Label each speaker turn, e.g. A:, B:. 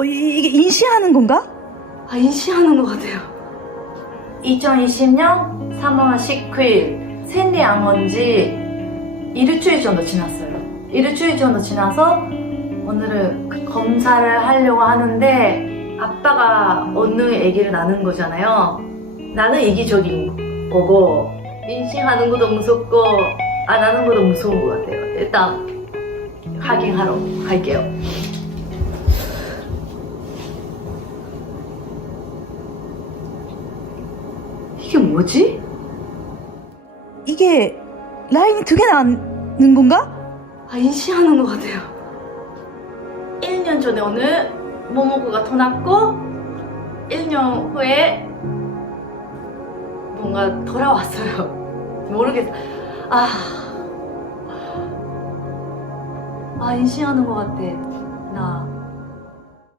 A: 어, 이- 이게 인시하는 건가?
B: 아, 인시하는 것 같아요. 2020년 3월 19일 생리양원 지 일주일 정도 지났어요. 일주일 정도 지나서 오늘은 그 검사를 하려고 하는데 아빠가 어느 아기를 낳는 거잖아요. 나는 이기적인 거고 임신하는 것도 무섭고 안 하는 것도 무서운 것 같아요. 일단 확인하러 갈게요. 이게 뭐지?
A: 이게 라인이 두 개 나는 건가?
B: 아, 인시하는 것 같아요. 1년 전에 오늘 모모코가 터났고 1년 후에 뭔가 돌아왔어요. 모르겠어. 아, 아 인시하는 것 같아. 나